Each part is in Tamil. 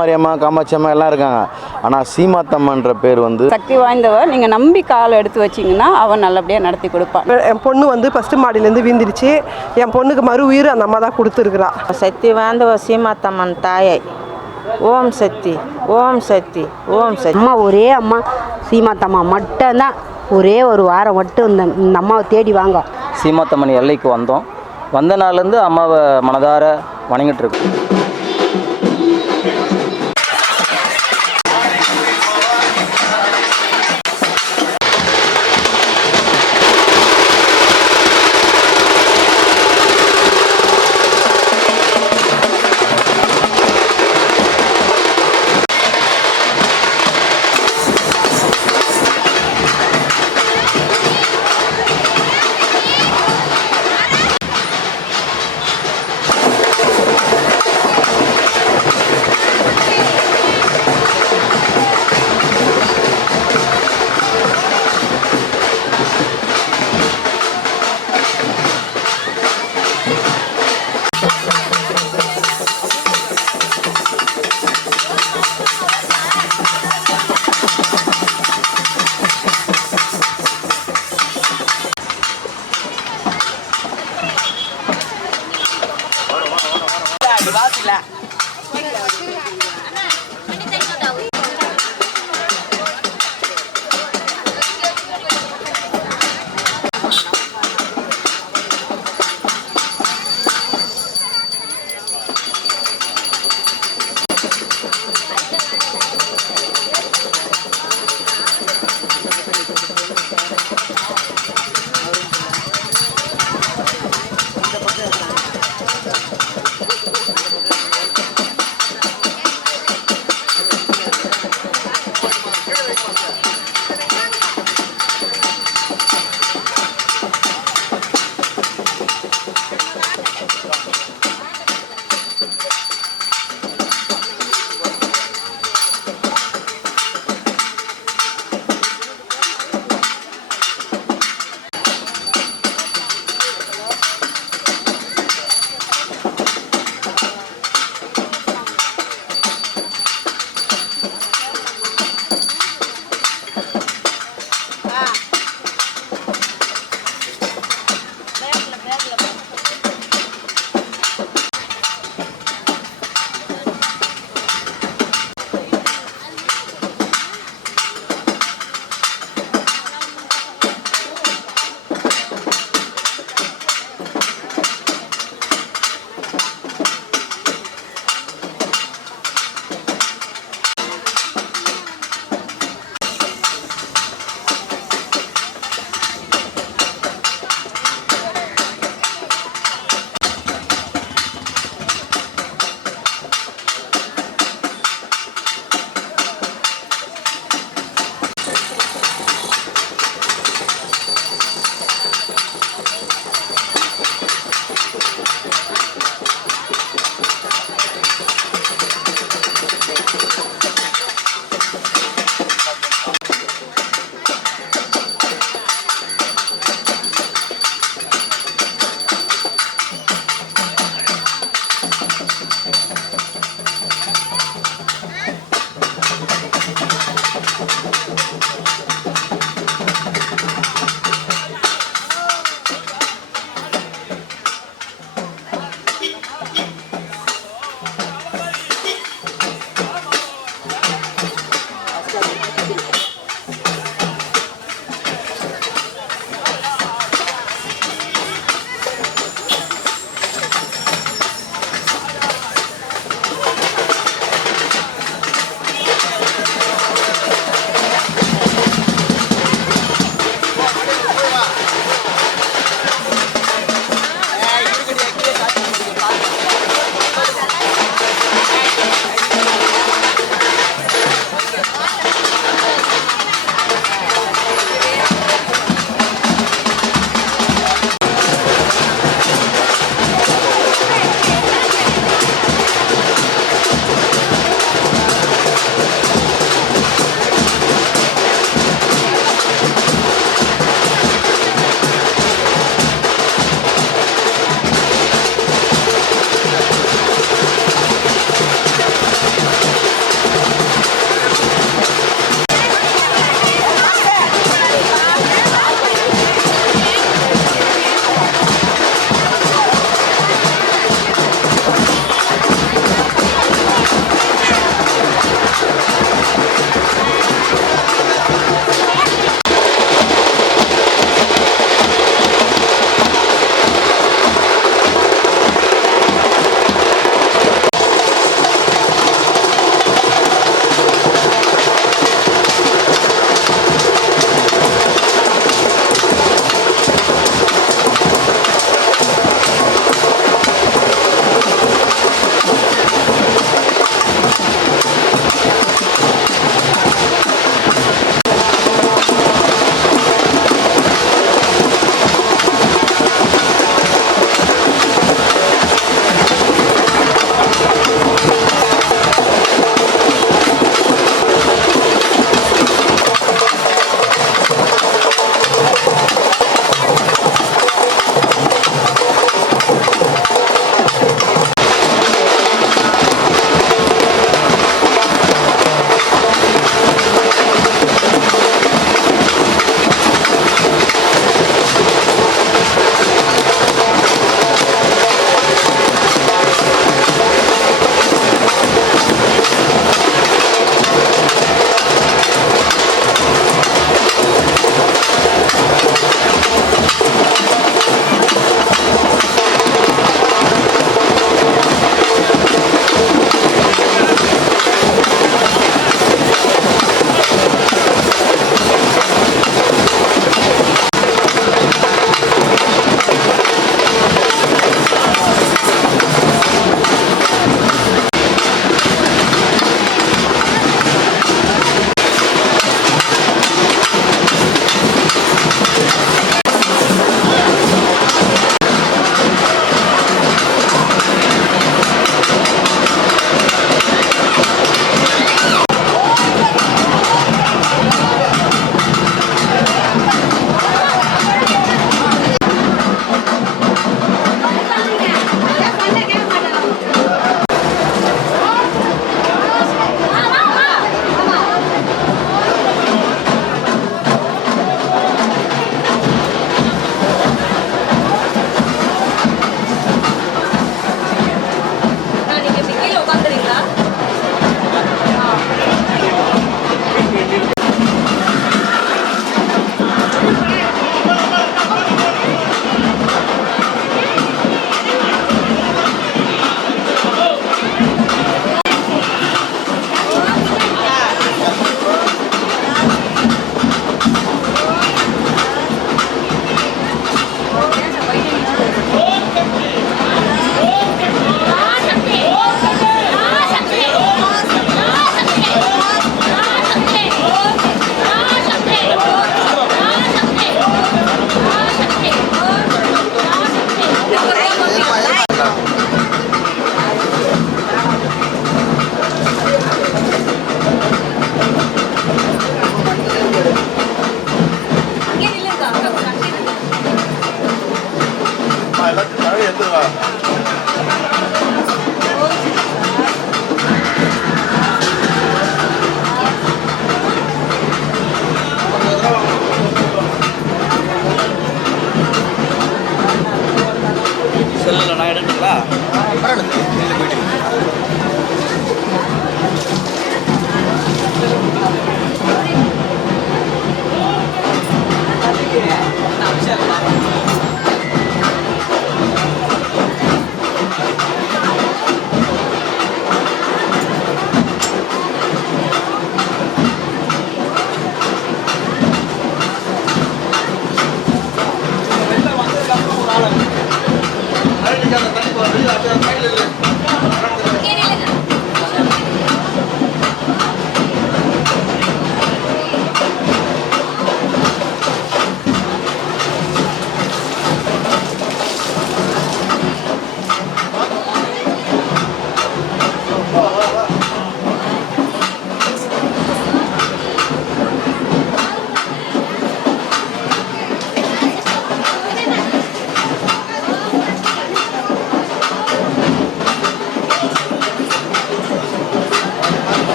மாரியம்மா, காமாட்சி அம்மா எல்லாம் இருக்காங்க. ஆனால் சீமாத்தம்மன்ற பேர் வந்து சக்தி வாய்ந்தவர். நீங்கள் நம்பி காலை எடுத்து வச்சிங்கன்னா அவன் நல்லபடியாக நடத்தி கொடுப்பான். என் பொண்ணு வந்து ஃபஸ்ட்டு மாடியிலேருந்து வீந்துருச்சு. என் பொண்ணுக்கு மறு உயிர் அந்த அம்மா தான் கொடுத்துருக்குறா. சக்தி வாய்ந்தவர் சீமாத்தம்மன் தாயை. ஓம் சக்தி, ஓம் சக்தி, ஓம் சக்தி. அம்மா ஒரே அம்மா சீமாத்தம்மா மட்டும்தான். ஒரே ஒரு வாரம் மட்டும் இந்த அம்மாவை தேடி வாங்க. சீமாத்தம்மன் எல்லைக்கு வந்தோம். வந்த நாள்லேருந்து அம்மாவை மனதார வணங்கிட்டு இருக்கோம்.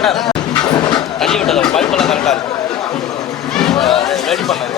தள்ளி விட்டது பைப்பெல்லாம் கரெக்டாக இருக்கு ரெடி பண்ணது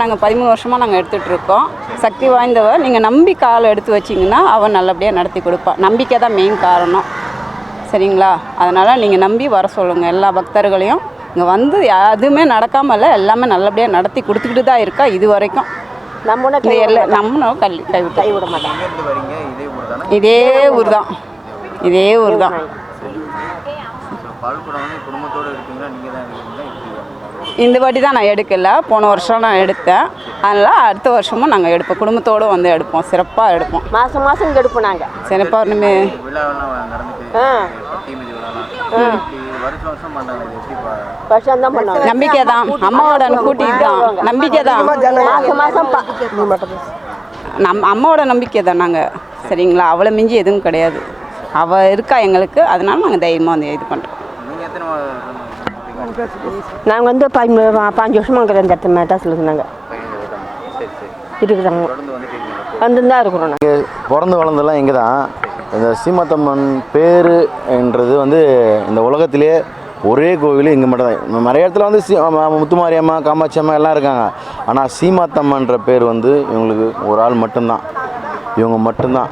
நாங்கள் 13 வருஷமாக நாங்கள் எடுத்துகிட்ருக்கோம். சக்தி வாய்ந்தவ. நீங்கள் நம்பி கால் எடுத்து வச்சிங்கன்னா அவன் நல்லபடியாக நடத்தி கொடுப்பாள். நம்பிக்கை தான் மெயின் காரணம். சரிங்களா? அதனால் நீங்கள் நம்பி வர சொல்லுங்கள் எல்லா பக்தர்களையும். இங்கே வந்து எதுவுமே நடக்காமல் இல்லை, எல்லாமே நல்லபடியாக நடத்தி கொடுத்துக்கிட்டு தான் இருக்கா இது வரைக்கும். நம்மளும் கைவிட மாட்டோம். எங்கேருந்து வரீங்க? இதே ஊர் தானே? இதே ஊர் தான், இதே ஊர் தான். பால்குடம் வந்து குடும்பத்தோடு இருக்கீங்களா? நீங்கள் தான் இருக்கீங்களா? இந்த வாட்டி தான் நான் எடுக்கலை, போன வருஷம் நான் எடுத்தேன். அதனால் அடுத்த வருஷமும் நாங்கள் எடுப்போம், குடும்பத்தோடு வந்து எடுப்போம், சிறப்பாக எடுப்போம். மாதம் மாதம் இங்கே எடுப்போம் நாங்கள். சிறப்பாக ஒன்றுமே விழாவெல்லாம் நடந்துட்டு தீமிதி விழாலாம் வருஷம் வருஷம் பண்ணுறாங்க. இது எப்படி வருஷம் தான் பண்ணுவோம். நம்பிக்கை தான், அம்மாவோட கூட்டிகிட்டு தான். நம்பிக்கை தான், மாதம் மாதம் அம்மாவோட நம்பிக்கை தான் நாங்கள். சரிங்களா? அவளை மிஞ்சி எதுவும் கிடையாது. அவள் இருக்கா எங்களுக்கு, அதனால நாங்கள் தைரியமாக வந்து இது பண்ணுறோம். நீங்கள் எத்தனை நாங்கள் வந்து 5 வருஷமாக இருக்கிற இந்த இடத்துல மெட்ராஸில் நாங்கள் இருக்கிறாங்க, வந்து தான் இருக்கிறோம். நாங்கள் பிறந்து வளர்ந்தெல்லாம் இங்கே தான். இந்த சீமாத்தம்மன் பேர் என்றது வந்து இந்த உலகத்திலே ஒரே கோவில் இங்கே மட்டும் தான். நிறைய இடத்துல வந்து முத்துமாரியம்மா, காமாட்சி அம்மா எல்லாம் இருக்காங்க. ஆனால் சீமாத்தம்மன்ற பேர் வந்து இவங்களுக்கு ஒரு ஆள் மட்டும்தான், இவங்க மட்டும்தான்.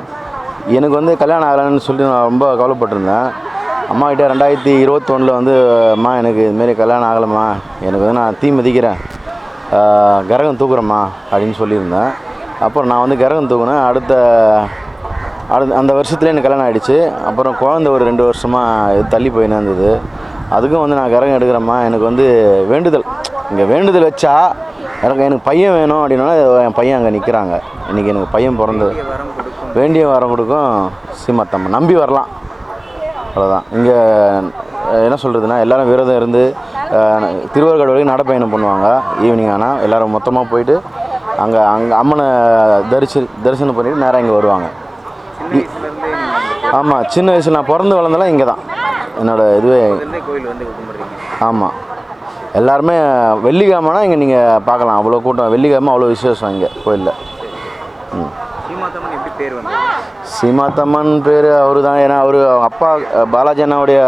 எனக்கு வந்து கல்யாணம் ஆகலைன்னு சொல்லி நான் ரொம்ப கவலைப்பட்டிருந்தேன். அம்மாக்கிட்ட 2021 வந்து அம்மா எனக்கு இதுமாரி கல்யாணம் ஆகலைம்மா, எனக்கு வந்து நான் தீ மிதிக்கிறேன், கரகம் தூக்குறேம்மா அப்படின்னு சொல்லியிருந்தேன். அப்புறம் நான் வந்து கரகம் தூக்குனேன். அடுத்த அந்த வருஷத்துலேயே எனக்கு கல்யாணம் ஆகிடுச்சு. அப்புறம் குழந்தை ஒரு 2 வருஷமாக தள்ளி போயின்னு இருந்தது. அதுக்கும் வந்து நான் கரகம் எடுக்கிறேம்மா, எனக்கு வந்து வேண்டுதல், இங்கே வேண்டுதல் வச்சா எனக்கு பையன் வேணும் அப்படின்னா என் பையன் அங்கே நிற்கிறாங்க. இன்றைக்கி எனக்கு பையன் பிறந்தது. வேண்டிய வரம் கொடுக்கும் சீமாத்தம்மன். நம்பி வரலாம், அவ்வளோதான். இங்கே என்ன சொல்கிறதுனா எல்லோரும் விரதம் இருந்து திருவாரூர் வரைக்கும் நடைப்பயணம் பண்ணுவாங்க. ஈவினிங் ஆனால் எல்லோரும் மொத்தமாக போயிட்டு அங்கே அம்மனை தரிசனம் பண்ணிவிட்டு நேராக இங்கே வருவாங்க. ஆமாம், சின்ன வயசில் நான் பிறந்து வளர்ந்தெல்லாம் இங்கே தான் என்னோடய இதுவே. கோயில் வந்து கும்பிட்றீங்க? ஆமாம், எல்லாருமே வெள்ளிக்கிழமைனா இங்கே நீங்கள் பார்க்கலாம், அவ்வளோ கூட்டம். வெள்ளிக்கிழமை அவ்வளோ விசேஷம் இங்கே கோயிலில். சீமாத்தம்மன் எப்படி பேர் வந்து? சீமாத்தம்மன் பேர் அவரு தான். ஏன்னா அவர் அப்பா பாலாஜி அண்ணாவுடைய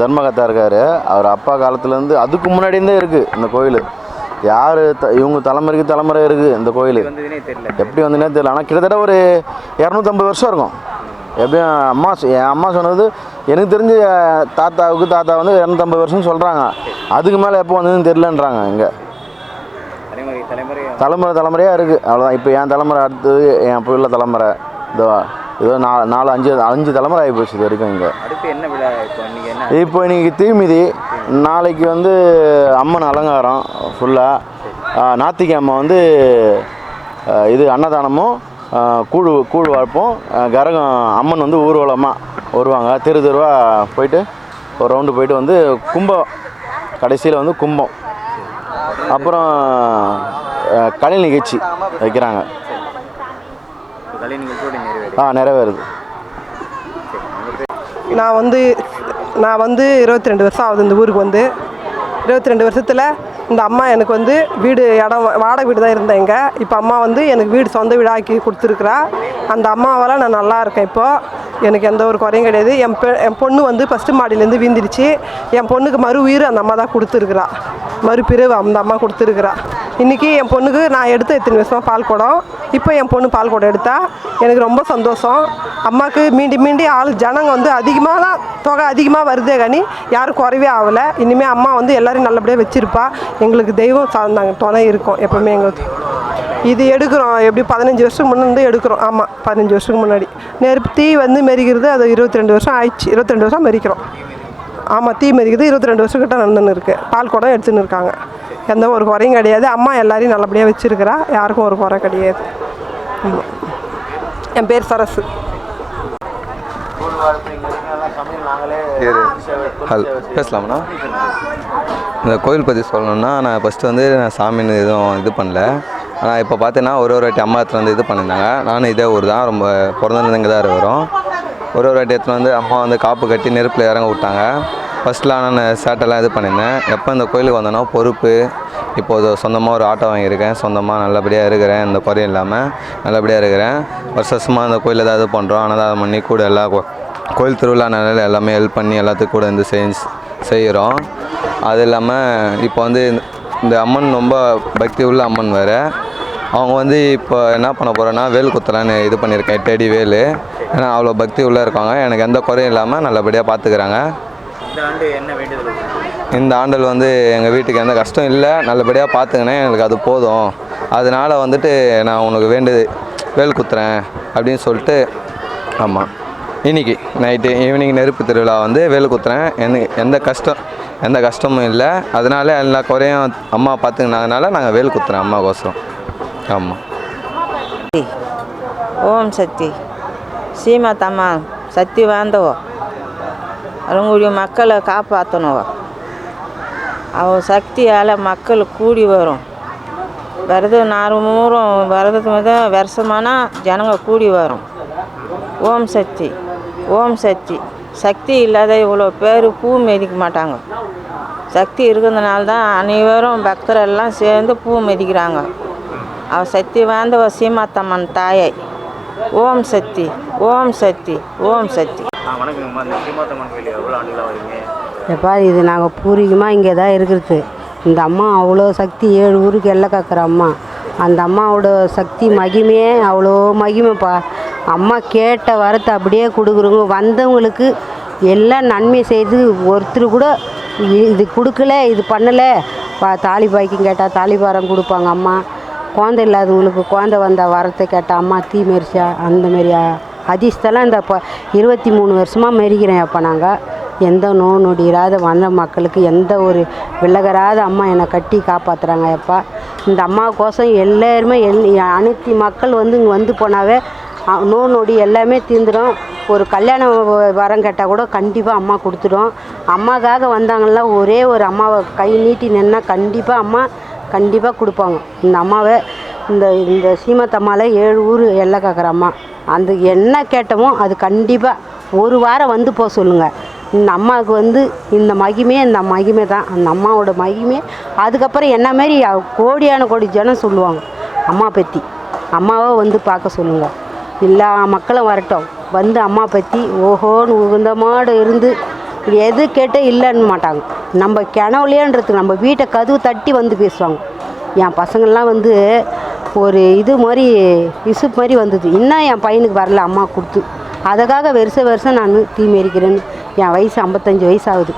தர்மகத்தா இருக்கார். அவர் அப்பா காலத்துலேருந்து அதுக்கு முன்னாடியே இருக்குது இந்த கோயில். யார் இவங்க தலைமுறைக்கு தலைமுறை இருக்குது இந்த கோயில். எப்படி வந்துன்னே தெரியல. ஆனால் கிட்டத்தட்ட ஒரு 250 வருஷம் இருக்கும். எப்படியும் என் அம்மா சொன்னது எனக்கு தெரிஞ்சு தாத்தா வந்து 250 வருஷம் சொல்கிறாங்க. அதுக்கு மேலே எப்போ வந்ததுன்னு தெரியலன்றாங்க. இங்கே தலைமுறையாக இருக்குது, அவ்வளோதான். இப்போ என் தலைமுறை, அடுத்தது என் பிள்ளை தலைமுறை, ஏதோ 4-5 தலைமுறை ஆகி போச்சு இது வரைக்கும். இங்கே இப்போ இன்றைக்கி தீமிதி, நாளைக்கு வந்து அம்மன் அலங்காரம் ஃபுல்லாக. நாத்திகை வந்து இது அன்னதானமும் கூழ் வாழ்ப்போம். கரகம் அம்மன் வந்து ஊர்வலமாக வருவாங்க. தெருவாக போயிட்டு ஒரு ரவுண்டு போயிட்டு வந்து கும்பம், கடைசியில் வந்து கும்பம். அப்புறம் கலை நிகழ்ச்சி வைக்கிறாங்க. நிறைவேறுது. நான் வந்து 22 வருஷம் ஆகுது இந்த ஊருக்கு வந்து. 22 வருஷத்தில் இந்த அம்மா எனக்கு வந்து வீடு, இடம் வாடகை வீடு தான் இருந்தேன் இங்கே. இப்போ அம்மா வந்து எனக்கு வீடு சொந்த வீடாக்கி கொடுத்துருக்குறா. அந்த அம்மாவால் நான் நல்லா இருக்கேன். இப்போது எனக்கு எந்த ஒரு குறையும் கிடையாது. என் பொண்ணு வந்து ஃபஸ்ட்டு மாடியிலேருந்து வீழ்ந்துருச்சு. என் பொண்ணுக்கு மறு உயிர் அந்த அம்மா தான் கொடுத்துருக்குறா, மறுபிறவு அந்த அம்மா கொடுத்துருக்குறா. இன்றைக்கி என் பொண்ணுக்கு நான் எடுத்த இத்தனை வருஷமாக பால் குடம், இப்போ என் பொண்ணு பால் குடம் எடுத்தா எனக்கு ரொம்ப சந்தோஷம். அம்மாவுக்கு மீண்டி ஆள் ஜனங்க வந்து அதிகமாக தான், தொகை அதிகமாக வருதே காணி யாரும் குறைவே ஆகலை. இனிமேல் அம்மா வந்து எல்லோரையும் நல்லபடியாக வச்சுருப்பா. எங்களுக்கு தெய்வம் நாங்கள் துணை இருக்கோம் எப்போவுமே. எங்களுக்கு இது எடுக்கிறோம் எப்படி 15 வருஷத்துக்கு முன்னாடி எடுக்கிறோம். ஆமாம், 15 வருஷத்துக்கு முன்னாடி நெருப்பு தீ வந்து மெரிக்கிறது. அது 22 வருஷம் ஆயிடுச்சு. 22 வருஷம் மெரிக்கிறோம். ஆமாம், தீ மெரிக்கிறது 22 வருஷம் கிட்ட நடந்துன்னு இருக்குது. பால் குடம் எடுத்துன்னு இருக்காங்க. எந்த ஒரு குறையும் கிடையாது. அம்மா எல்லாரையும் நல்லபடியாக வச்சுருக்கிறா, யாருக்கும் ஒரு குறை கிடையாது. என் பேர் சரசு. பேசலாம்ண்ணா. இந்த கோயில் பற்றி சொல்லணுன்னா, நான் ஃபஸ்ட்டு வந்து நான் சாமின்னு எதுவும் இது பண்ணல. ஆனால் இப்போ பார்த்தீங்கன்னா ஒரு வாட்டி அம்மா இடத்துல வந்து இது பண்ணியிருந்தாங்க. நானும் இதே ஊர் தான், ரொம்ப பிறந்தது இங்கே தான் இருக்கிறோம். ஒரு வாட்டி இடத்துல வந்து அம்மா வந்து காப்பு கட்டி நெருப்பில் இறங்க விட்டாங்க. ஃபஸ்ட்லாம் நான் சேட்டெல்லாம் இது பண்ணியிருந்தேன். எப்போ இந்த கோயிலுக்கு வந்தேன்னா பொறுப்பு, இப்போது சொந்தமாக ஒரு ஆட்டோ வாங்கியிருக்கேன். சொந்தமாக நல்லபடியாக இருக்கிறேன், இந்த குறையும் இல்லாமல் நல்லபடியாக இருக்கிறேன். வருஷமாக இந்த கோயிலில் தான் இது பண்ணுறோம். அன்னதானம் பண்ணி கூட எல்லா கோயில் திருவிழா நிலையில் எல்லாமே ஹெல்ப் பண்ணி எல்லாத்துக்கும் கூட வந்து செய்கிறோம். அது இல்லாமல் இப்போ வந்து இந்த அம்மன் ரொம்ப பக்தி உள்ள அம்மன் வேறு. அவங்க வந்து இப்போ என்ன பண்ண போகிறேன்னா வேல் குத்தலான்னு இது பண்ணியிருக்கேன், 8 அடி வேல். ஏன்னா அவ்வளோ பக்தி உள்ளே இருக்காங்க, எனக்கு எந்த குறையும் இல்லாமல் நல்லபடியாக பார்த்துக்கிறாங்க. இந்த ஆண்டு என்ன வேண்டுதல்? இந்த ஆண்டில் வந்து எங்கள் வீட்டுக்கு எந்த கஷ்டம் இல்லை, நல்லபடியாக பார்த்துக்கினேன், எனக்கு அது போதும். அதனால் வந்துட்டு நான் உனக்கு வேல் குத்துறேன் அப்படின்னு சொல்லிட்டு. ஆமாம், இன்றைக்கி நைட்டு ஈவினிங் நெருப்பு திருவிழா வந்து வேல் குத்துறேன். எந்த கஷ்டமும் இல்லை, அதனால எல்லா குறையும் அம்மா பார்த்துக்கினாதனால நாங்கள் வேல் குத்துறேன் அம்மாக்கோசரம். ஆமாம். ஓம் சக்தி. சீமாத்தம்மா சக்தி வாய்ந்தவோ, அவங்களுடைய மக்களை காப்பாற்றணுவோ. அவள் சக்தியால் மக்கள் கூடி வரும். விரதம் 4 விரதத்து வருஷமானா ஜனங்க கூடி வரும். ஓம் சக்தி, ஓம் சக்தி. சக்தி இல்லாத இவ்வளோ பேர் பூ மிதிக்க மாட்டாங்க. சக்தி இருக்கிறதுனால தான் அனைவரும் பக்தரெல்லாம் சேர்ந்து பூ மிதிக்கிறாங்க. அவள் சக்தி வாய்ந்தவ சீமாத்தம்மன் தாயை. ஓம் சக்தி, ஓம் சக்தி, ஓம் சக்தி. வணக்கங்கம்மா. இந்த சீமாத்தம்மன் கோயில் எவ்வளோ ஆண்டுகளாக வரீங்க? எப்பா இது நாங்கள் பூர்வீகமாக இங்கே தான் இருக்கிறது. இந்த அம்மா அவ்வளோ சக்தி, 7 ஊருக்கு எல்லை காக்கிற அம்மா. அந்த அம்மாவோட சக்தி மகிமையே அவ்வளோ மகிமைப்பா. அம்மா கேட்ட வரத்தை அப்படியே கொடுக்குறவங்க, வந்தவங்களுக்கு எல்லாம் நன்மை செய்து. ஒருத்தர் கூட இது கொடுக்கல, இது பண்ணலை, தாலி பாய்க்கும் கேட்டால் தாலிபாரம் கொடுப்பாங்க அம்மா. குழந்தை இல்லாதவங்களுக்கு குழந்தை வந்த வரத்தை கேட்டால் அம்மா தீ மெரிச்சா அந்தமாரி அதிர்ஷ்டெல்லாம் இந்த இப்போ 23 வருஷமாக மெரிக்கிறேன். அப்போ நாங்கள் எந்த நோய் இராத வந்த மக்களுக்கு எந்த ஒரு விலகராத அம்மா என்னை கட்டி காப்பாற்றுறாங்க. எப்பா இந்த அம்மாவுக்கோசம் எல்லாருமே அனைத்து மக்கள் வந்து இங்கே வந்து போனாவே நோடி எல்லாமே தீர்ந்துடும். ஒரு கல்யாணம் வரம் கேட்டால் கூட கண்டிப்பாக அம்மா கொடுத்துடும். அம்மாக்காக வந்தாங்கன்னா ஒரே ஒரு அம்மாவை கை நீட்டி நின்னா கண்டிப்பாக அம்மா கண்டிப்பாக கொடுப்பாங்க. இந்த அம்மாவை இந்த சீமத்தம்மாவில் 7 ஊர் எல்லை காக்கிற அம்மா. அந்த என்ன கேட்டமோ அது கண்டிப்பாக ஒரு வாரம் வந்து போக சொல்லுங்கள். இந்த அம்மாவுக்கு வந்து இந்த மகிமை தான் அந்த அம்மாவோட மகிமை. அதுக்கப்புறம் என்ன மாரி கோடியான கோடி ஜனம் சொல்லுவாங்க அம்மா பற்றி. அம்மாவை வந்து பார்க்க சொல்லுங்கள். எல்லா மக்களும் வரட்டும், வந்து அம்மா பற்றி ஓஹோன்னு உகந்தமாடு இருந்து எது கேட்டால் இல்லைன்னு மாட்டாங்க. நம்ம கிணவுலையன்றதுக்கு நம்ம வீட்டை கதவு தட்டி வந்து பேசுவாங்க. என் பசங்கள்லாம் வந்து ஒரு இது மாதிரி இசுப் மாதிரி வந்தது, இன்னும் என் பையனுக்கு வரல அம்மா கொடுத்து. அதுக்காக வருஷம் நான் தீ மெரிக்கிறேன்னு. என் வயசு 55 வயசு ஆகுது.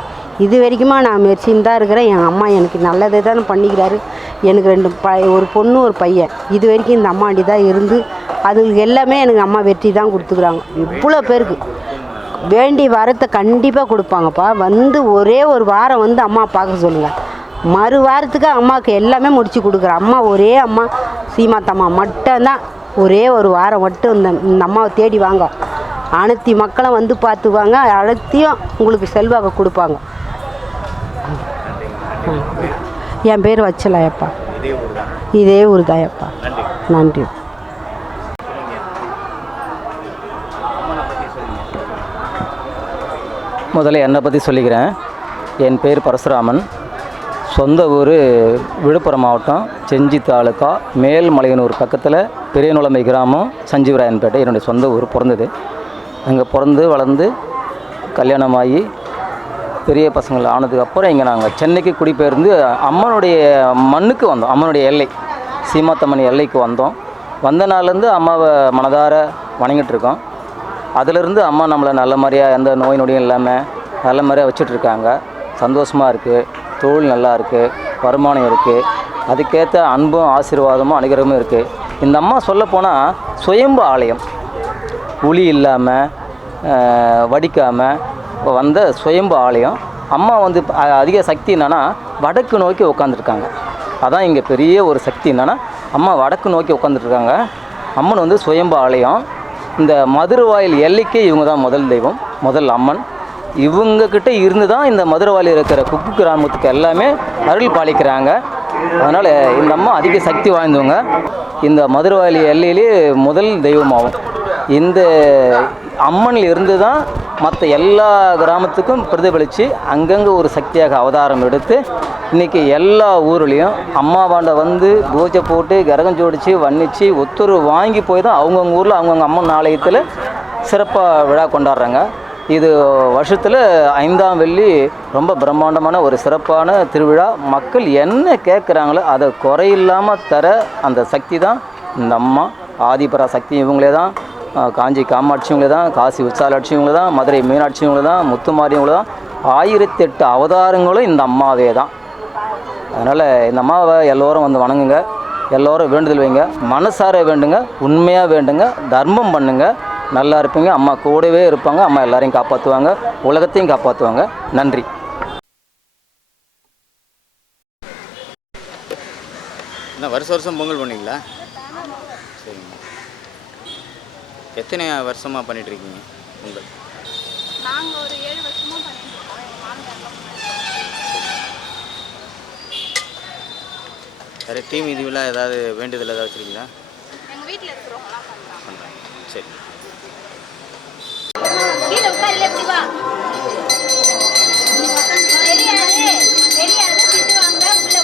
இது வரைக்குமா நான் மெரிச்சின்னு தான் இருக்கிறேன். என் அம்மா எனக்கு நல்லதே தானே பண்ணிக்கிறாரு. எனக்கு 2 ஒரு பொண்ணு ஒரு பையன். இது வரைக்கும் இந்த அம்மாண்டி தான் இருந்து அதுங்களுக்கு எல்லாமே எனக்கு அம்மா வெற்றி தான் கொடுத்துக்குறாங்க. இவ்வளோ பேருக்கு வேண்டி வரத்தை கண்டிப்பாக கொடுப்பாங்கப்பா. வந்து ஒரே ஒரு வாரம் வந்து அம்மா பார்க்க சொல்லுங்கள். மறு வாரத்துக்கு அம்மாவுக்கு எல்லாமே முடித்து கொடுக்குறேன். அம்மா ஒரே அம்மா சீமாத்தம்மா மட்டும்தான். ஒரே ஒரு வாரம் மட்டும் இந்த அம்மாவை தேடி வாங்க. அனைத்து மக்களும் வந்து பார்த்துவாங்க. அனைத்தையும் உங்களுக்கு செல்வாக்கு கொடுப்பாங்க. என் பேர் வச்சலாயப்பா. இதே ஊர் தாயப்பா. நன்றி. முதல்ல என்னை பற்றி சொல்லிக்கிறேன். என் பேர் பரசுராமன். சொந்த ஊர் விழுப்புரம் மாவட்டம் செஞ்சி தாலுக்கா மேல்மலையனூர் பக்கத்தில் பெரியநுழம்பை கிராமம் சஞ்சீவராயன்பேட்டை என்னுடைய சொந்த ஊர். பிறந்தது அங்கே, பிறந்து வளர்ந்து கல்யாணமாகி பெரிய பசங்கள் ஆனதுக்கப்புறம் இங்கே நாங்கள் சென்னைக்கு குடிபெயர்ந்து அம்மனுடைய மண்ணுக்கு வந்தோம். அம்மனுடைய எல்லை சீமாத்தம்மன் எல்லைக்கு வந்தோம். வந்த நாள்லேருந்து அம்மாவை மனதார வணங்கிட்டுருக்கோம். அதிலிருந்து அம்மா நம்மளை நல்ல மாதிரியாக எந்த நோய் நொடியும் இல்லாமல் நல்ல மாதிரியாக வச்சுட்ருக்காங்க. சந்தோஷமாக இருக்குது, தொழில் நல்லா இருக்குது, வருமானம் இருக்குது, அதுக்கேற்ற அன்பும் ஆசீர்வாதமும் அனுகிரகமும் இருக்குது. இந்த அம்மா சொல்லப்போனால் சுயம்பு ஆலயம், உளி இல்லாமல் வடிக்காமல் வந்த சுயம்பு ஆலயம். அம்மா வந்து அதிக சக்தி என்னென்னா வடக்கு நோக்கி உட்காந்துருக்காங்க. அதான் இங்கே பெரிய ஒரு சக்தி என்னென்னா அம்மா வடக்கு நோக்கி உட்காந்துட்ருக்காங்க. அம்மன் வந்து சுயம்பு ஆலயம். இந்த மதுரவாயில் எல்லைக்கே இவங்க தான் முதல் தெய்வம், முதல் அம்மன். இவங்கக்கிட்ட இருந்து தான் இந்த மதுரவாயில் இருக்கிற குக்கு கிராமத்துக்கு எல்லாமே அருள் பாலிக்கிறாங்க. அதனால் இந்த அம்மா அதிக சக்தி வாய்ந்தவங்க. இந்த மதுரவாயில் எல்லையிலே முதல் தெய்வமாகும். இந்த அம்மனில் இருந்து தான் மற்ற எல்லா கிராமத்துக்கும் பிரதிபலித்து அங்கங்கே ஒரு சக்தியாக அவதாரம் எடுத்து இன்றைக்கி எல்லா ஊர்லேயும் அம்மாவாண்ட வந்து பூஜை போட்டு கரகம் ஜோடித்து வர்ணித்து உத்தரவு வாங்கி போய் தான் அவங்கவுங்க ஊரில் அவங்கவுங்க அம்மன் ஆலயத்தில் சிறப்பாக விழா கொண்டாடுறாங்க. இது வருஷத்தில் 5ஆம் வெள்ளி ரொம்ப பிரம்மாண்டமான ஒரு சிறப்பான திருவிழா. மக்கள் என்ன கேட்குறாங்களோ அதை குறையில்லாமல் தர அந்த சக்தி தான் இந்த அம்மா. ஆதிபரா சக்தி இவங்களே தான், காஞ்சி காமாட்சி இவங்களே தான், காசி விசாலாட்சி இவங்களே தான், மதுரை மீனாட்சி இவங்களே தான், முத்துமாரி இவங்களே தான். 1008 அவதாரங்களும் இந்த அம்மாவே தான். அதனால் இந்த அம்மாவை எல்லோரும் வந்து வணங்குங்க, எல்லோரும் வேண்டுதல் வைங்க, மனசார வேண்டுங்க, உண்மையாக வேண்டுங்க, தர்மம் பண்ணுங்க, நல்லா இருப்பீங்க. அம்மா கூடவே இருப்பாங்க. அம்மா எல்லாரையும் காப்பாற்றுவாங்க, உலகத்தையும் காப்பாற்றுவாங்க. நன்றி. என்ன வருஷம் வருஷம் பொங்கல் பண்ணீங்களா? சரிங்க. எத்தனை வருஷமாக பண்ணிகிட்ருக்கீங்க பொங்கல்? நாங்கள் ஒரு 7 வருஷமாக பண்ணிட்டு இருக்கோம். எங்கள் மாமியார் வேறு டீம் இதுவெல்லாம் ஏதாவது வேண்டுதல் ஏதாவது வச்சுருக்கீங்களா? எங்கள் வீட்டில் இருக்கிறவங்களாம் பண்ணுறாங்க. சரி. கீழே உட்கார்ல எப்படி வா தெரியாது தெரியாது திட்டுவாங்க உள்ள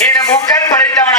இந்த முக்கன் படைத்தவன்